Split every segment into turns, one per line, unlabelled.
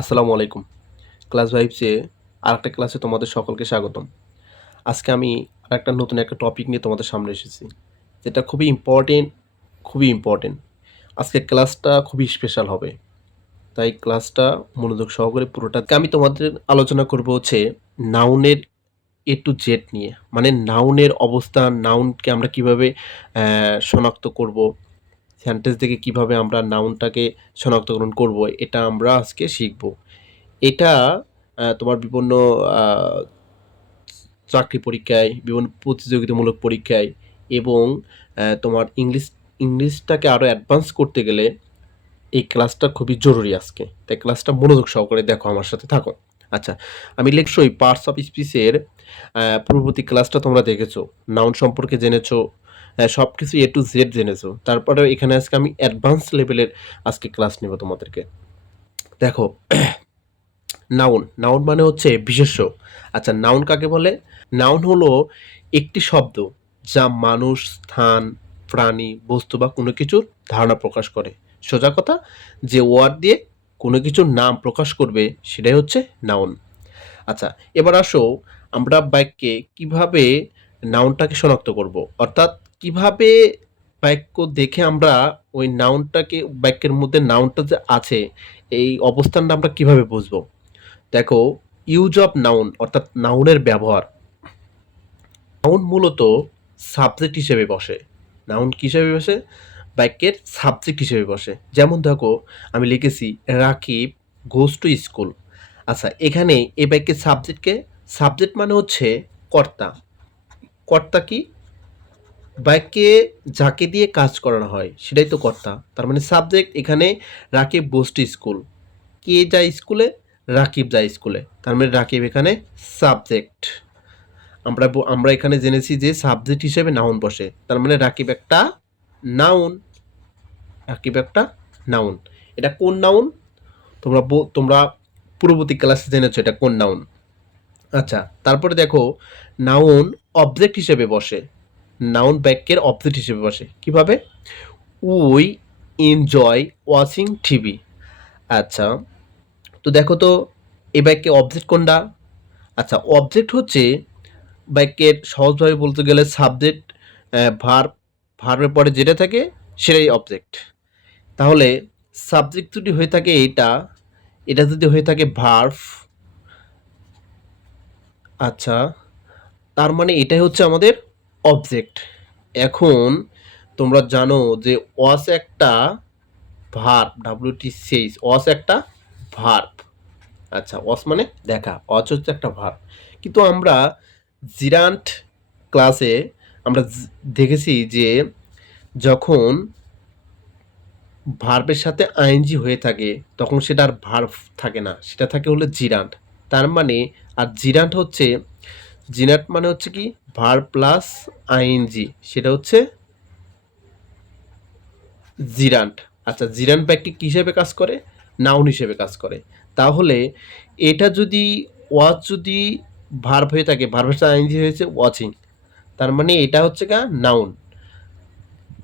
আসসালামু আলাইকুম। ক্লাস ভাইভসে আরেকটা ক্লাসে তোমাদের সকলকে স্বাগতম। আজকে আমি আরেকটা নতুন একটা টপিক নিয়ে তোমাদের সামনে এসেছি, যেটা খুবই ইম্পর্টেন্ট খুবই ইম্পর্টেন্ট আজকে ক্লাসটা খুবই স্পেশাল হবে, তাই ক্লাসটা মনোযোগ সহকারে পুরোটা আমি তোমাদের আলোচনা করব হচ্ছে নাউনের এ টু জেড নিয়ে। মানে নাউনের অবস্থান নাউনকে আমরা কীভাবে শনাক্ত করব সেন্টেন্স থেকে কীভাবে আমরা নাউনটাকে শনাক্তকরণ করব, এটা আমরা আজকে শিখব। এটা তোমার বিভিন্ন চাকরি পরীক্ষায়, বিভিন্ন প্রতিযোগিতামূলক পরীক্ষায় এবং তোমার ইংলিশ ইংলিশটাকে আরও অ্যাডভান্স করতে গেলে এই ক্লাসটা খুবই জরুরি আজকে। তাই ক্লাসটা মনোযোগ সহকারে দেখো, আমার সাথে থাকো। আচ্ছা আমি লিখছই পার্টস অফ স্পিচের পূর্ববর্তী ক্লাসটা তোমরা দেখেছ নাউন সম্পর্কে জেনেছো সব কিছু এ টু জেড জেনেছো। তারপরে এখানে আজকে আমি অ্যাডভান্স লেভেলের আজকে ক্লাস নেব তোমাদেরকে। দেখো নাউন নাউন মানে হচ্ছে বিশেষ্য। আচ্ছা নাউন কাকে বলে? নাউন হলো একটি শব্দ যা মানুষ, স্থান, প্রাণী, বস্তু বা কোনো কিছুর ধারণা প্রকাশ করে। সোজা কথা, যে ওয়ার্ড দিয়ে কোনো কিছুর নাম প্রকাশ করবে, সেটাই হচ্ছে নাউন আচ্ছা এবার আসো, আমরা বাক্যে কীভাবে নাউনটাকে শনাক্ত করব? অর্থাৎ কীভাবে বাক্য দেখে আমরা ওই নাউনটাকে বাক্যের মধ্যে নাউনটা যে আছে, এই অবস্থানটা আমরা কীভাবে বুঝব? দেখো ইউজ অফ নাউন অর্থাৎ নাউনের ব্যবহার। নাউন মূলত সাবজেক্ট হিসেবে বসে। নাউন কি হিসেবে বসে? বাক্যের সাবজেক্ট হিসেবে বসে। যেমন দেখো, আমি লিখেছি, রাকিব গোস টু স্কুল আচ্ছা এখানে এই বাক্যের সাবজেক্টকে সাবজেক্ট মানে হচ্ছে কর্তা। কর্তা কি? বাক্যে যাকে দিয়ে কাজ করানো হয়, সেটাই তো কর্তা। তার মানে সাবজেক্ট এখানে রাকিব গোস স্কুল। কে যায় স্কুলে? রাকিব যায় স্কুলে। তার মানে রাকিব এখানে সাবজেক্ট আমরা আমরা এখানে জেনেছি যে সাবজেক্ট হিসেবে নাউন বসে। তার মানে রাকিব একটা নাউন রাকিব একটা নাউন এটা কোন নাউন তোমরা তোমরা পূর্ববর্তী ক্লাসে জেনেছো এটা কোন নাউন আচ্ছা তারপরে দেখো নাউন অবজেক্ট হিসেবে বসে। নাউন বাক্যের অবজেক্ট হিসেবে বসে। কীভাবে? উই এনজয় ওয়াচিং টিভি আচ্ছা তো দেখো তো, এই বাক্যে অবজেক্ট কোনটা? আচ্ছা অবজেক্ট হচ্ছে বাক্যের সহজভাবে বলতে গেলে সাবজেক্ট ভার ভার্বের পরে যেটা থাকে, সেটাই অবজেক্ট তাহলে সাবজেক্ট যদি হয়ে থাকে এটা এটা যদি হয়ে থাকে ভার্ভ আচ্ছা তার মানে এটাই হচ্ছে আমাদের অবজেক্ট এখন তোমরা জানো যে ওয়াস একটা ভার্ব ডাব্লিউটি সেইস ওয়াস একটা ভার্ব। আচ্ছা ওয়াস মানে দেখা ওয়াচ হচ্ছে একটা ভার্ব। কিন্তু আমরা জিরান্ট ক্লাসে আমরা দেখেছি যে যখন ভার্বের সাথে আইএনজি হয়ে থাকে, তখন সেটা আর ভার্ব থাকে না, সেটা থাকে হলো জিরান্ট। তার মানে আর জিরান্ট হচ্ছে জিরান্ট মানে হচ্ছে কি? Verb plus ING. সেটা হচ্ছে জিরান্ট। আচ্ছা জিরান্ট ব্যাগটি কী হিসেবে কাজ করে? নাউন হিসেবে কাজ করে। তাহলে এটা যদি ওয়াচ যদি ভার্ব হয়ে থাকে ভার্বের সাথে আইএনজি হয়েছে ওয়াচিং। তার মানে এটা হচ্ছে কা নাউন।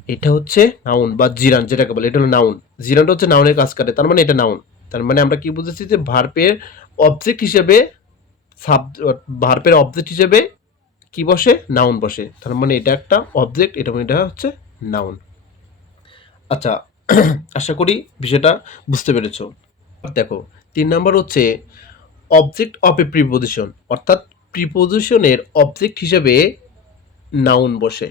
এটা হচ্ছে নাউন বা জিরান যেটাকে বলে, এটা হলো নাউন। জিরানটা হচ্ছে নাউনের কাজ করে, তার মানে এটা নাউন। তার মানে আমরা কি বুঝেছি যে ভার্বের অবজেক্ট হিসেবে সাব ভার্বের অবজেক্ট হিসেবে কি বসে? নাউন বসে। তার মানে এটা একটা অবজেক্ট এটা মানে এটা হচ্ছে নাউন আচ্ছা আশা করি বিষয়টা বুঝতে পেরেছ। দেখো, তিন নাম্বার হচ্ছে অবজেক্ট অফ এ প্রিপোজিশন অর্থাৎ প্রিপোজিশনের অবজেক্ট হিসেবে নাউন বসে।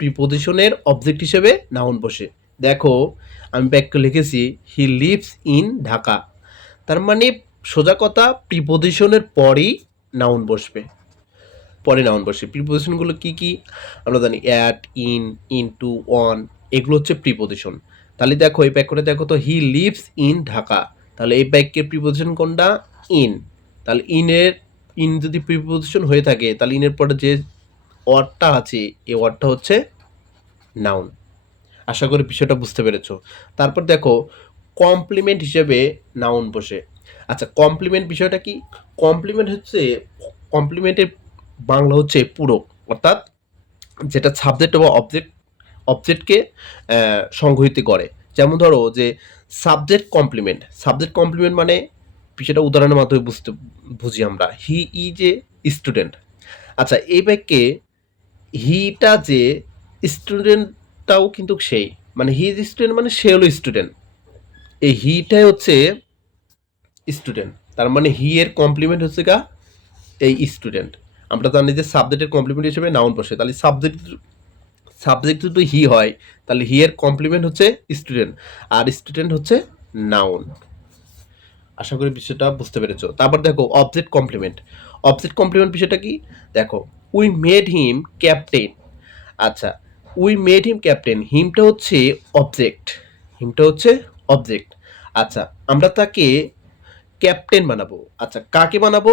প্রিপোজিশনের অবজেক্ট হিসেবে নাউন বসে। দেখো, আমি বাক্য লিখেছি হি লিভস ইন ঢাকা। তার মানে সোজা কথা প্রিপোজিশনের পরেই নাউন বসবে। পরে নাউন বসে। প্রিপোজিশনগুলো কি কি? আমরা জানি at in in to on এগুলো হচ্ছে প্রিপোজিশন তাহলে দেখো, এই বাক্যটা দেখো তো হি লিভস ইন ঢাকা। তাহলে এই বাক্যের প্রিপোজিশন কোনটা? ইন তাহলে ইনের ইন যদি প্রিপোজিশন হয়ে থাকে, তাহলে ইনের পরে যে ওয়ার্ডটা আছে, এই ওয়ার্ডটা হচ্ছে নাউন আশা করি বিষয়টা বুঝতে পেরেছ। তারপর দেখো কমপ্লিমেন্ট হিসেবে নাউন বসে। আচ্ছা কমপ্লিমেন্ট বিষয়টা কি? কমপ্লিমেন্ট হচ্ছে কমপ্লিমেন্টের বাংলা হচ্ছে পূরক অর্থাৎ যেটা সাবজেক্ট বা অবজেক্ট অবজেক্টকে সংগঠিত করে। যেমন ধরো যে সাবজেক্ট কমপ্লিমেন্ট সাবজেক্ট কমপ্লিমেন্ট মানে বিষয়টা উদাহরণের মাধ্যমে বুঝতে, বুঝি আমরা। হি ই যে স্টুডেন্ট আচ্ছা এই বাক্যে হিটা যে স্টুডেন্টটাও কিন্তু সেই। মানে হি ইজ স্টুডেন্ট মানে সে হলো স্টুডেন্ট এই হিটাই হচ্ছে স্টুডেন্ট তার মানে হি এর কমপ্লিমেন্ট হচ্ছে গা এই স্টুডেন্ট আমরা জানি যে সাবজেক্টের কমপ্লিমেন্ট হিসেবে নাউন বসে। তাহলে সাবজেক্ট সাবজেক্ট যদি হি হয়, তাহলে হি এর কমপ্লিমেন্ট হচ্ছে স্টুডেন্ট আর স্টুডেন্ট হচ্ছে নাউন আশা করি বিষয়টা বুঝতে পেরেছ। তারপর দেখো অবজেক্ট কমপ্লিমেন্ট অবজেক্ট কমপ্লিমেন্ট বিষয়টা কি? দেখো উই মেড হিম ক্যাপ্টেন আচ্ছা উই মেড হিম ক্যাপ্টেন হিমটা হচ্ছে অবজেক্ট হিমটা হচ্ছে অবজেক্ট আচ্ছা আমরা তাকে ক্যাপ্টেন বানাবো। আচ্ছা কাকে বানাবো?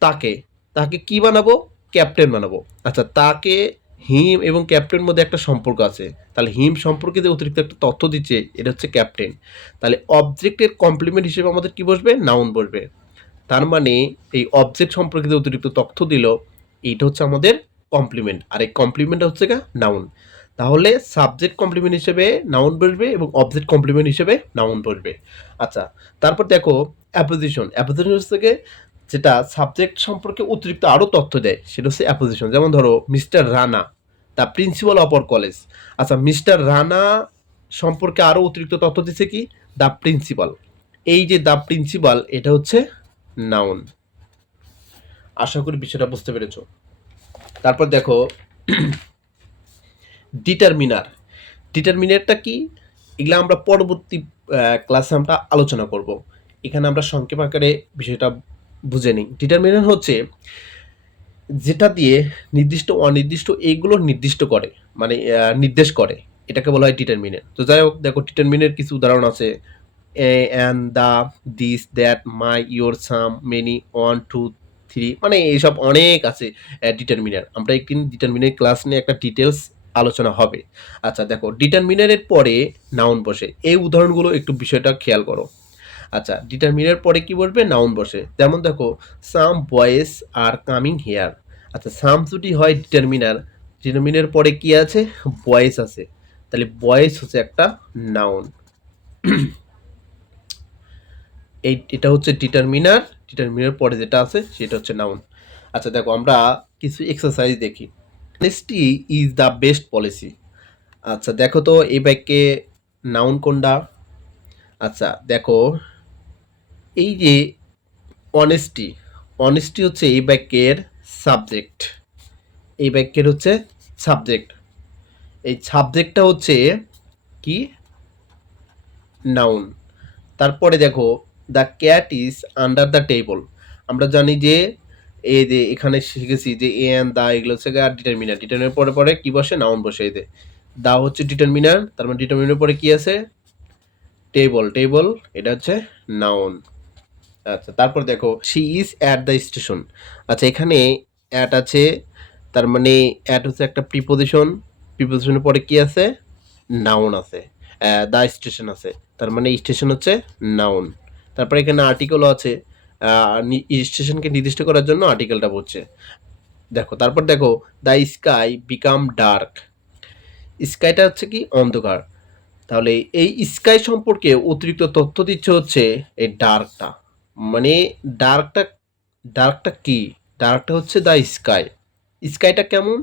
তাকে। তাকে কি বানাবো? ক্যাপ্টেন বানাবো। আচ্ছা তাকে হিম এবং ক্যাপ্টেন মধ্যে একটা সম্পর্ক আছে। তাহলে হিম সম্পর্কে যে অতিরিক্ত একটা তথ্য দিচ্ছে, এটা হচ্ছে ক্যাপ্টেন। তাহলে অবজেক্টের কমপ্লিমেন্ট হিসেবে আমাদের কি বসবে? নাউন বসবে। তার মানে এই অবজেক্ট সম্পর্কিত অতিরিক্ত তথ্য দিল, এইটা হচ্ছে আমাদের কমপ্লিমেন্ট আর এই কমপ্লিমেন্ট হচ্ছে গা নাউন তাহলে সাবজেক্ট কমপ্লিমেন্ট হিসেবে নাউন বসবে এবং অবজেক্ট কমপ্লিমেন্ট হিসেবে নাউন বসবে। আচ্ছা তারপর দেখো অ্যাপোজিশন অ্যাপোজিশন গিয়ে যেটা সাবজেক্ট সম্পর্কে অতিরিক্ত আরও তথ্য দেয়, সেটা হচ্ছে অ্যাপোজিশন যেমন ধরো mister Rana the principal our college আচ্ছা মিস্টার রানা সম্পর্কে আরও অতিরিক্ত তথ্য দিচ্ছে কি? দ্য প্রিন্সিপাল এই যে দ্য প্রিন্সিপাল এটা হচ্ছে নাউন আশা করি বিষয়টা বুঝতে পেরেছ। তারপর দেখো ডিটারমিনার ডিটারমিনারটা কি? এগুলো আমরা পরবর্তী ক্লাসে আমরা আলোচনা করব। এখানে আমরা সংক্ষেপ আকারে বিষয়টা বুঝে নিই। ডিটারমিনার হচ্ছে যেটা দিয়ে নির্দিষ্ট, অনির্দিষ্ট এইগুলো নির্দিষ্ট করে মানে নির্দেশ করে। এটাকে বলা হয় ডিটারমিনেন্ট তো যাই হোক, দেখো ডিটারমিনের কিছু উদাহরণ আছে। A an the this that my your some many one two three মানে এইসব অনেক আছে ডিটারমিনার আমরা একদিন ডিটারমিনের ক্লাস নিয়ে একটা ডিটেলস আলোচনা হবে। আচ্ছা দেখো ডিটারমিনারের পরে নাউন বসে। এই উদাহরণগুলো একটু বিষয়টা খেয়াল করো। আচ্ছা ডিটারমিনের পরে কি বসবে? নাউন বসে। যেমন দেখো সাম বয়েস আর কামিং হেয়ার আচ্ছা সাম যদি হয় ডিটারমিনার ডিটারমিনের পরে কি আছে? বয়েস আছে। তাহলে বয়েস হচ্ছে একটা নাউন এই, এটা হচ্ছে ডিটারমিনার ডিটারমিনার পরে যেটা আছে, সেটা হচ্ছে নাউন আচ্ছা দেখো, আমরা কিছু এক্সারসাইজ দেখি। Honesty is the best policy আচ্ছা দেখো তো এই বাক্যে নাউন কোনটা? আচ্ছা দেখো, এই যে অনেস্টি অনেস্টি হচ্ছে এই বাক্যের সাবজেক্ট এই বাক্যের হচ্ছে সাবজেক্ট এই সাবজেক্টটা হচ্ছে কি? নাউন তারপরে দেখো the cat is under the table আমরা জানি যে এই যে এখানে শিখেছি যে এ অ্যান্ড দা এগুলো হচ্ছে আর ডিটারমিনার ডিটারমিনার পরে পরে কি বসে? নাউন বসে যে। দা হচ্ছে ডিটারমিনার তার মানে ডিটারমিনার পরে কি আছে? টেবল টেবল এটা হচ্ছে নাউন আচ্ছা তারপর দেখো she is at the station আচ্ছা এখানে অ্যাট আছে, তার মানে অ্যাট হচ্ছে একটা প্রিপোজিশন প্রিপোজিশনের পরে কি আছে? নাউন আছে। দ্য স্টেশন আছে। তার মানে স্টেশন হচ্ছে নাউন তারপরে এখানে আর্টিকেলও আছে। স্টেশনকে নির্দিষ্ট করার জন্য আর্টিকেলটা বলছে। দেখো, তারপর দেখো দ্য স্কাই বিকাম ডার্ক স্কাইটা হচ্ছে কি? অন্ধকার। তাহলে এই স্কাই সম্পর্কে অতিরিক্ত তথ্য দিচ্ছে হচ্ছে এই ডার্কটা মানে ডার্কটা ডার্কটা কি? ডার্কটা হচ্ছে দ্য স্কাই স্কাইটা কেমন?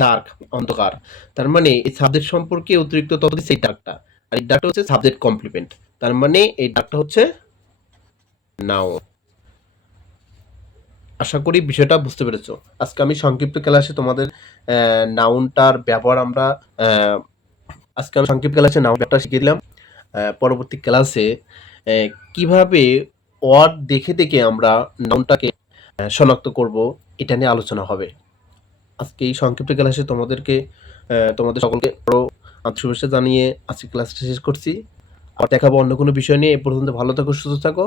ডার্ক অন্ধকার। তার মানে এই সাবজেক্ট সম্পর্কে অতিরিক্ত তথ্য দিচ্ছে এই ডার্কটা আর এই ডার্কটা হচ্ছে সাবজেক্ট কমপ্লিমেন্ট তার মানে এই ডার্কটা হচ্ছে নাও। আশা করি বিষয়টা বুঝতে পেরেছ। আজকে আমি সংক্ষিপ্ত ক্লাসে তোমাদের নাউনটার ব্যবহার আমরা আজকে আমি সংক্ষিপ্ত ক্লাসে নাউন ব্যবহারটা শিখিয়ে দিলাম। পরবর্তী ক্লাসে কীভাবে ওয়ার্ড দেখে দেখে আমরা নাউনটাকে শনাক্ত করব, এটা নিয়ে আলোচনা হবে। আজকে এই সংক্ষিপ্ত ক্লাসে তোমাদেরকে তোমাদের সকলকে আরও শুভেচ্ছা জানিয়ে আজকে ক্লাসটা শেষ করছি। আবার দেখাবো অন্য কোনো বিষয় নিয়ে। এ পর্যন্ত ভালো থাকো, সুস্থ থাকো।